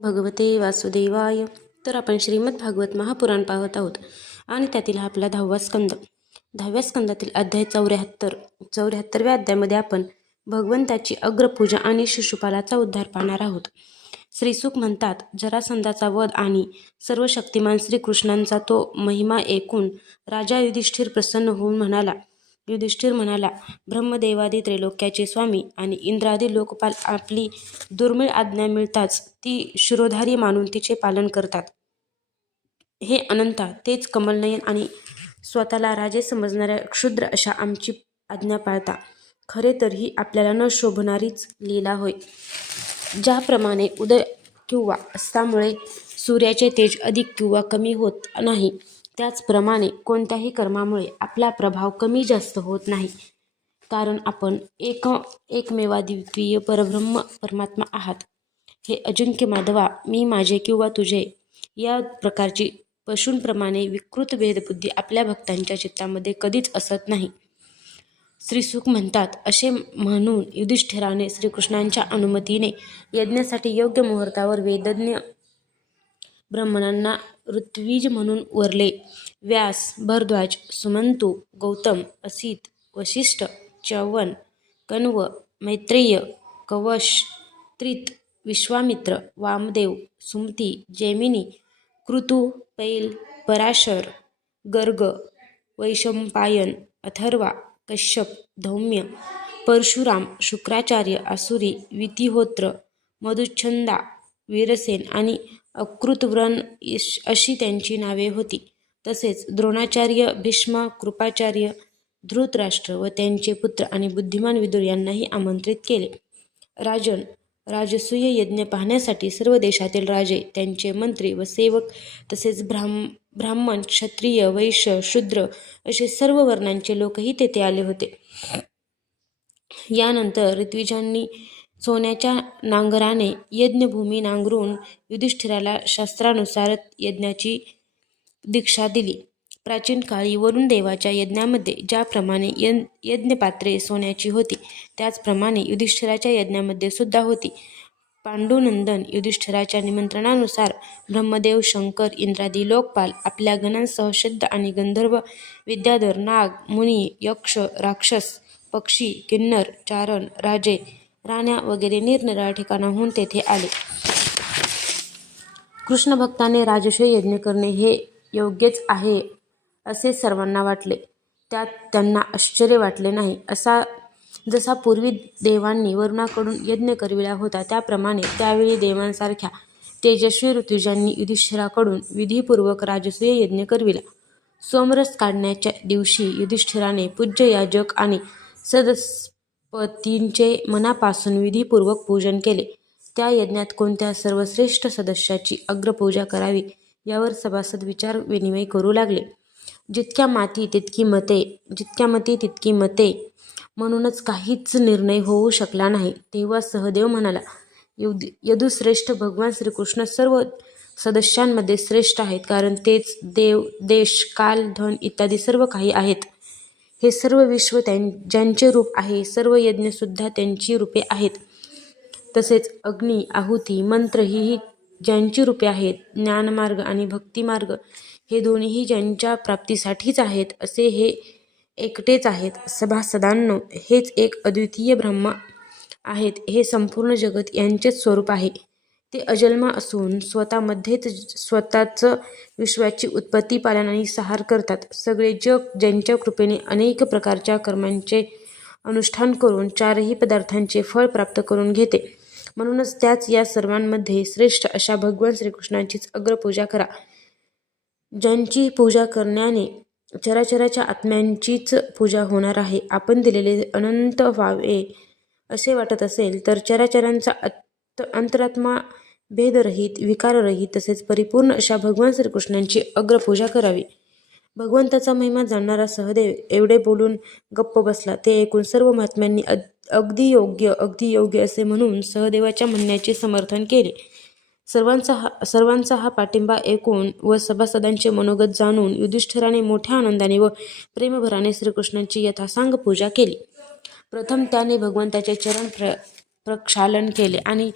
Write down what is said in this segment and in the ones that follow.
भगवते वासुदेवाय. तर आपण श्रीमद भागवत महापुराण पाहत आहोत. आणि त्यातील हा आपला दहावा स्कंद. दहाव्या स्कंदातील अध्याय चौऱ्याहत्तर. चौऱ्याहत्तरव्या अध्यायामध्ये आपण भगवंताची अग्रपूजा आणि शिशुपालाचा उद्धार पाहणार आहोत. श्रीसुख म्हणतात जरासंधाचा वध आणि सर्व शक्तिमान श्रीकृष्णांचा तो महिमा ऐकून राजा युधिष्ठिर प्रसन्न होऊन म्हणाला युधिष्ठिर म्हणाला ब्रह्मदेवादी त्रैलोक्याचे स्वामी आणि इंद्रादी लोकपाल आपली दुर्मिळ आज्ञा मिळताच ती शिरोधारी मानून तिचे पालन करतात. हे अनंता तेच कमलनयन आणि स्वतःला राजे समजणाऱ्या क्षुद्र अशा आमची आज्ञा पाळता. खरे तर ही आपल्याला न शोभणारीच लीला होय. ज्याप्रमाणे उदय किंवा अस्तामुळे सूर्याचे तेज अधिक किंवा कमी होत नाही त्याचप्रमाणे कोणत्याही कर्मामुळे आपला प्रभाव कमी जास्त होत नाही. कारण आपण एक एकमेवाद्वितीय परब्रह्म परमात्मा आहात. हे अजिंक्य माधवा मी माझे किंवा तुझे या प्रकारची पशूंप्रमाणे विकृत भेदबुद्धी आपल्या भक्तांच्या चित्तामध्ये कधीच असत नाही. श्रीसुख म्हणतात असे म्हणून युधिष्ठिराने श्रीकृष्णांच्या अनुमतीने यज्ञासाठी योग्य मुहूर्तावर वेदज्ञ ब्राह्मणांना ऋत्विज म्हणून वरले. व्यास भरद्वाज सुमंतू गौतम असित वशिष्ठ च्यवन कण्व मैत्रेय कवश त्रित विश्वामित्र वामदेव सुमती जैमिनी कृतू पैल पराशर गर्ग वैशंपायन अथर्वा कश्यप धौम्य परशुराम शुक्राचार्य आसुरी वितिहोत्र मधुच्छंदा वीरसेन आणि अकृतव्रण अशी त्यांची नावे होती. तसेच द्रोणाचार्य भीष्म कृपाचार्य धृतराष्ट्र व त्यांचे पुत्र आणि बुद्धिमान विदुर यांनाही आमंत्रित केले. राजन राजसूय यज्ञ पाहण्यासाठी सर्व देशातील राजे त्यांचे मंत्री व सेवक तसेच ब्राह्म ब्राह्मण क्षत्रिय वैश्य शूद्र असे सर्व वर्णांचे लोकही तेथे आले होते. यानंतर ऋत्विजांनी सोन्याच्या नांगराने यज्ञभूमी नांगरून युधिष्ठिराला शास्त्रानुसार यज्ञाची दीक्षा दिली. प्राचीन काळी वरुण देवाच्या यज्ञामध्ये ज्याप्रमाणे यज्ञपात्रे सोन्याची होती त्याचप्रमाणे युधिष्ठिराच्या यज्ञामध्ये सुद्धा होती. पांडुनंदन युधिष्ठिराच्या निमंत्रणानुसार ब्रह्मदेव शंकर इंद्रादी लोकपाल आपल्या गणांसह सिद्ध आणि गंधर्व विद्याधर नाग मुनी यक्ष राक्षस पक्षी किन्नर चारण राजे राण्या वगैरे निरनिराळ्या ठिकाणाहून तेथे आले. कृष्ण भक्ताने राजसूय यज्ञ करणे हे योग्यच आहे असे सर्वांना वाटले. त्यात त्यांना आश्चर्य वाटले नाही. असा जसा पूर्वी देवांनी वरुणाकडून यज्ञ करविला होता त्याप्रमाणे त्यावेळी देवांसारख्या तेजस्वी ऋतुजांनी युधिष्ठिराकडून विधीपूर्वक राजसूय यज्ञ करविला. सोमरस काढण्याच्या दिवशी युधिष्ठिराने पूज्य याजक आणि पतींचे मनापासून विधीपूर्वक पूजन केले. त्या यज्ञात कोणत्या सर्वश्रेष्ठ सदस्याची अग्रपूजा करावी यावर सभासद विचार विनिमय करू लागले. जितक्या माती तितकी मते जितक्या मती तितकी मते. म्हणूनच काहीच निर्णय होऊ शकला नाही तेव्हा सहदेव म्हणाला यदुश्रेष्ठ भगवान श्रीकृष्ण सर्व सदस्यांमध्ये श्रेष्ठ आहेत कारण तेच देव देश काल धन इत्यादी सर्व काही आहेत. हे सर्व विश्व त्यां ज्यांचे रूप आहे सर्व यज्ञसुद्धा त्यांची रूपे आहेत. तसेच अग्नी आहुती मंत्र ही ज्यांची रूपे आहेत ज्ञानमार्ग आणि भक्तिमार्ग हे दोन्हीही ज्यांच्या प्राप्तीसाठीच आहेत असे हे एकटेच आहेत. सभासदांनो हेच एक अद्वितीय ब्रह्म आहेत. हे संपूर्ण जगत यांचेच स्वरूप आहे. ते अजन्मा असून स्वतःमध्येच स्वतःच विश्वाची उत्पत्ती पालन आणि सहार करतात. सगळे जग ज्यांच्या कृपेने अनेक प्रकारच्या कर्मांचे अनुष्ठान करून चारही पदार्थांचे फळ प्राप्त करून घेते. म्हणूनच त्याच या सर्वांमध्ये श्रेष्ठ अशा भगवान श्रीकृष्णांचीच अग्रपूजा करा. ज्यांची पूजा करण्याने चराचराच्या आत्म्यांचीच पूजा होणार आहे. आपण दिलेले अनंत व्हावे असे वाटत असेल तर चराचरांचा अंतरात्मा भेदरहित विकाररहित तसेच परिपूर्ण अशा भगवान श्रीकृष्णांची अग्रपूजा करावी. भगवंताचा महिमा जाणणारा सहदेव एवढे बोलून गप्प बसला. ते ऐकून सर्व महात्म्यांनी अगदी योग्य अगदी योग्य असे म्हणून सहदेवाच्या म्हणण्याचे समर्थन केले. सर्वांचा हा सर्वांचा हा पाठिंबा ऐकून व सभासदांचे मनोगत जाणून युधिष्ठिराने मोठ्या आनंदाने व प्रेमभराने श्रीकृष्णांची यथासांग पूजा केली. प्रथम त्याने भगवंताचे चरण प्र प्रक्षालन केले आणि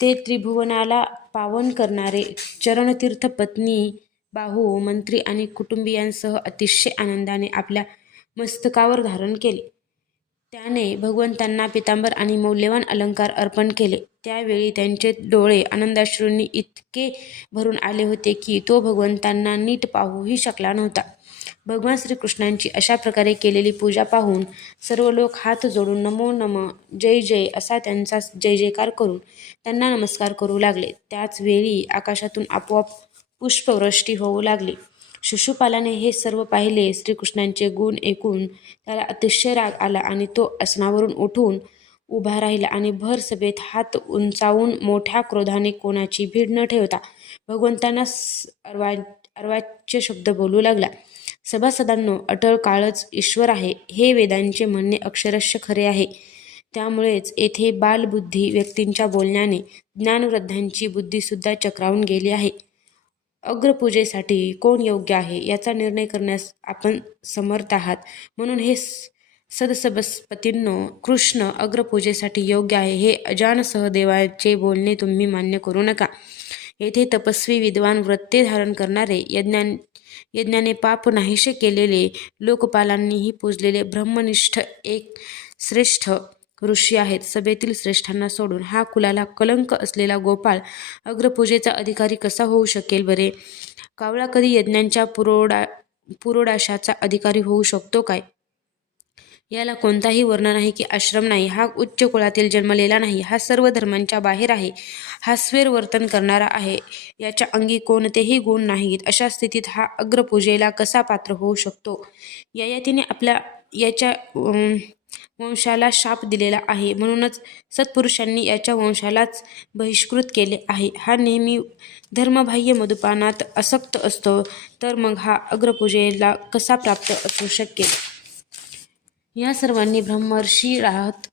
ते त्रिभुवनाला पावन करणारे चरणतीर्थ पत्नी बाहू मंत्री आणि कुटुंबियांसह अतिशय आनंदाने आपल्या मस्तकावर धारण केले. त्याने भगवंतांना पितांबर आणि मौल्यवान अलंकार अर्पण केले. त्यावेळी त्यांचे डोळे आनंदाश्रूंनी इतके भरून आले होते की तो भगवंतांना नीट पाहूही शकला नव्हता. भगवान श्रीकृष्णांची अशा प्रकारे केलेली पूजा पाहून सर्व लोक हात जोडून नमो नम जय जय असा त्यांचा जय जयकार करून त्यांना नमस्कार करू लागले. त्याच वेळी आकाशातून आपोआप पुष्पवृष्टी होऊ लागली. शिशुपालाने हे सर्व पाहिले श्रीकृष्णांचे गुण ऐकून त्याला अतिशय राग आला आणि तो आसनावरून उठून उभा राहिला आणि भर सभेत हात उंचावून मोठ्या क्रोधाने कोणाची भीड न ठेवता भगवंतांना अर्वा अर्वाच्य शब्द बोलू लागला. सभासदांनो अटळ काळच ईश्वर आहे हे वेदांचे म्हणणे अक्षरश खरे आहे. त्यामुळेच येथे बालबुद्धी व्यक्तींच्या बोलण्याने ज्ञानवृद्धांची बुद्धीसुद्धा चक्रावून गेली आहे. अग्रपूजेसाठी कोण योग्य आहे याचा निर्णय करण्यास आपण समर्थ आहात. म्हणून हे सदसबस्पतींनो कृष्ण अग्रपूजेसाठी योग्य आहे हे अजान सहदेवाचे बोलणे तुम्ही मान्य करू नका. येथे तपस्वी विद्वान व्रते धारण करणारे यज्ञां यज्ञाने पाप नाहीसे केलेले लोकपालांनीही पूजलेले ब्रह्मनिष्ठ एक श्रेष्ठ ऋषी आहेत. सभेतील श्रेष्ठांना सोडून हा कुलाला कलंक असलेला गोपाळ अग्रपूजेचा अधिकारी कसा होऊ शकेल बरे? कावळा कधी यज्ञांच्या पुरोडा पुरोडाशाचा अधिकारी होऊ शकतो काय? याला कोणताही वर्ण नाही की आश्रम नाही. हा उच्च कुळातील जन्मलेला नाही. हा सर्व धर्मांच्या बाहेर आहे. हा स्वेर वर्तन करणारा आहे. याच्या अंगी कोणतेही गुण नाहीत. अशा स्थितीत हा अग्रपूजेला कसा पात्र होऊ शकतो? ययातीने आपल्या याच्या वंशाला शाप दिलेला आहे. म्हणूनच सत्पुरुषांनी याच्या वंशालाच बहिष्कृत केले आहे. हा नेहमी धर्मबाह्य मधुपानात असक्त असतो. तर मग हा अग्रपूजेला कसा प्राप्त असू शकेल? या सर्वांनी ब्रह्मर्षी राहत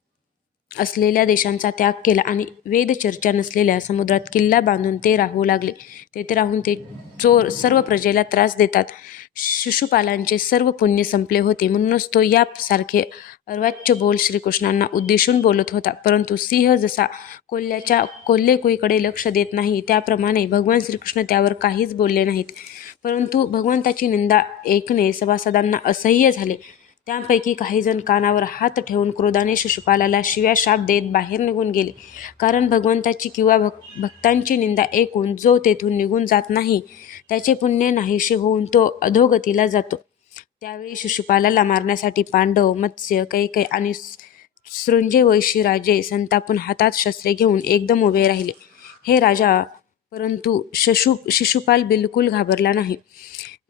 असलेल्या देशांचा त्याग केला आणि वेदचर्चा नसलेल्या समुद्रात किल्ला बांधून ते राहू लागले. तेथे राहून ते चोर सर्व प्रजेला त्रास देतात. शिशुपालांचे सर्व पुण्य संपले होते. म्हणूनच तो यासारखे अर्वाच्य बोल श्रीकृष्णांना उद्देशून बोलत होता. परंतु सिंह जसा कोल्ह्याच्या कोल्हेकुईकडे लक्ष देत नाही त्याप्रमाणे भगवान श्रीकृष्ण त्यावर काहीच बोलले नाहीत. परंतु भगवंताची निंदा ऐकणे सभासदांना असह्य झाले. त्यापैकी काहीजण कानावर हात ठेवून क्रोधाने शिशुपालाला शिव्या शाप देत बाहेर निघून गेले. कारण भगवंताची किंवा भक भक्तांची निंदा ऐकून जो तेथून निघून जात नाही त्याचे पुण्य नाहीशी होऊन तो अधोगतीला जातो. त्यावेळी शिशुपालाला मारण्यासाठी पांडव मत्स्य कैकै आणि सृंजे वैशी राजे संतापून हातात शस्त्रे घेऊन एकदम उभे राहिले. हे राजा परंतु शशु शिशुपाल बिलकुल घाबरला नाही.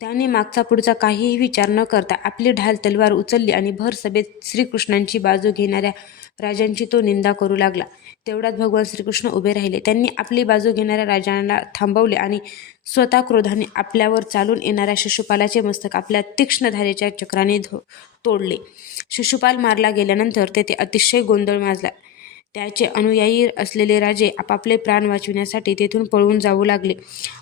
त्याने मागचा पुढचा काहीही विचार न करता आपली ढाल तलवार उचलली आणि भर सभेत श्रीकृष्णांची बाजू घेणाऱ्या राजांची तो निंदा करू लागला. तेवढ्यात भगवान श्रीकृष्ण उभे राहिले. त्यांनी आपली बाजू घेणाऱ्या राजांना थांबवले आणि स्वतः क्रोधाने आपल्यावर चालून येणाऱ्या शिशुपालाचे मस्तक आपल्या तीक्ष्ण धारेच्या चक्राने तोडले. शिशुपाल मारला गेल्यानंतर तेथे अतिशय गोंधळ माजला. त्याचे अनुयायी असलेले राजे आपापले प्राण वाचविण्यासाठी तेथून पळून जाऊ लागले.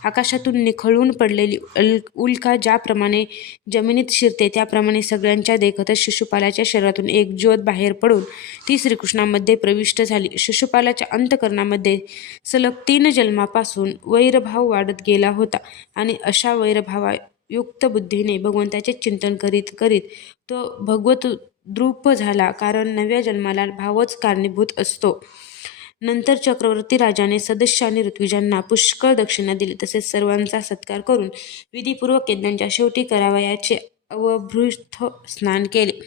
आकाशातून निखळून पडलेली अल उल्का ज्याप्रमाणे जमिनीत शिरते त्याप्रमाणे सगळ्यांच्या देखतच शिशुपालाच्या शरीरातून एक ज्योत बाहेर पडून ती श्रीकृष्णामध्ये प्रविष्ट झाली. शिशुपालाच्या अंतकरणामध्ये सलग तीन जन्मापासून वैरभाव वाढत गेला होता आणि अशा वैरभावा युक्त बुद्धीने भगवंताचे चिंतन करीत करीत तो भगवत द्रुप झाला कारण नव्या जन्माला भावच कारणीभूत असतो. नंतर चक्रवर्ती राजाने सदस्य आणि ऋत्विजांना पुष्कळ दक्षिणा दिली तसेच सर्वांचा सत्कार करून विधीपूर्वक यज्ञांच्या शेवटी करावयाचे अवभृष्ठ स्नान केले.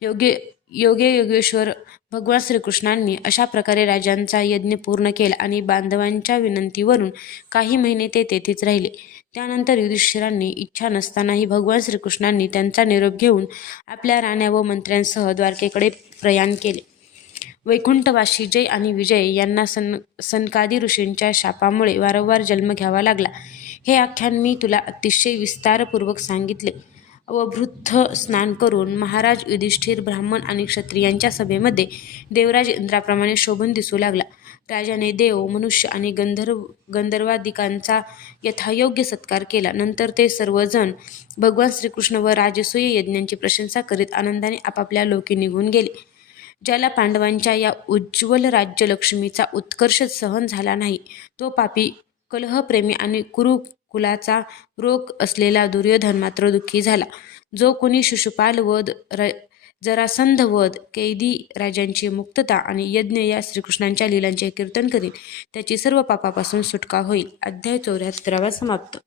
योग्य योगे योगेश्वर भगवान श्रीकृष्णांनी अशा प्रकारे राजांचा यज्ञ पूर्ण केला आणि बांधवांच्या विनंतीवरून काही महिने ते तेथेच राहिले. त्यानंतर युधिष्ठिरांनी इच्छा नसतानाही भगवान श्रीकृष्णांनी त्यांचा निरोप घेऊन आपल्या राण्या व मंत्र्यांसह द्वारकेकडे प्रयाण केले. वैकुंठवाशी जय आणि विजय यांना सन सनकादी ऋषींच्या शापामुळे वारंवार जन्म घ्यावा लागला. हे आख्यान मी तुला अतिशय विस्तारपूर्वक सांगितले. अवभृत्थ स्नान करून महाराज युधिष्ठिर ब्राह्मण आणि क्षत्रियांच्या सभेमध्ये देवराज इंद्राप्रमाणे शोभून दिसू लागला. राजाने देव मनुष्य आणि गंधर्व गंधर्वादिकांचा यथायोग्य सत्कार केला. नंतर ते सर्वजण भगवान श्रीकृष्ण व राजसूय यज्ञांची प्रशंसा करीत आनंदाने आपापल्या लोकी निघून गेले. ज्याला पांडवांच्या या उज्ज्वल राज्यलक्ष्मीचा उत्कर्ष सहन झाला नाही तो पापी कलहप्रेमी आणि कुरु कुलाचा रोग असलेला दुर्योधन मात्र दुःखी झाला. जो कोणी शिशुपाल वध, जरासंध वध, कैदी राजांची मुक्तता आणि यज्ञ या श्रीकृष्णांच्या लीलांचे कीर्तन करील त्याची सर्व पापापासून सुटका होईल. अध्याय चौऱ्याहत्तरावा समाप्त.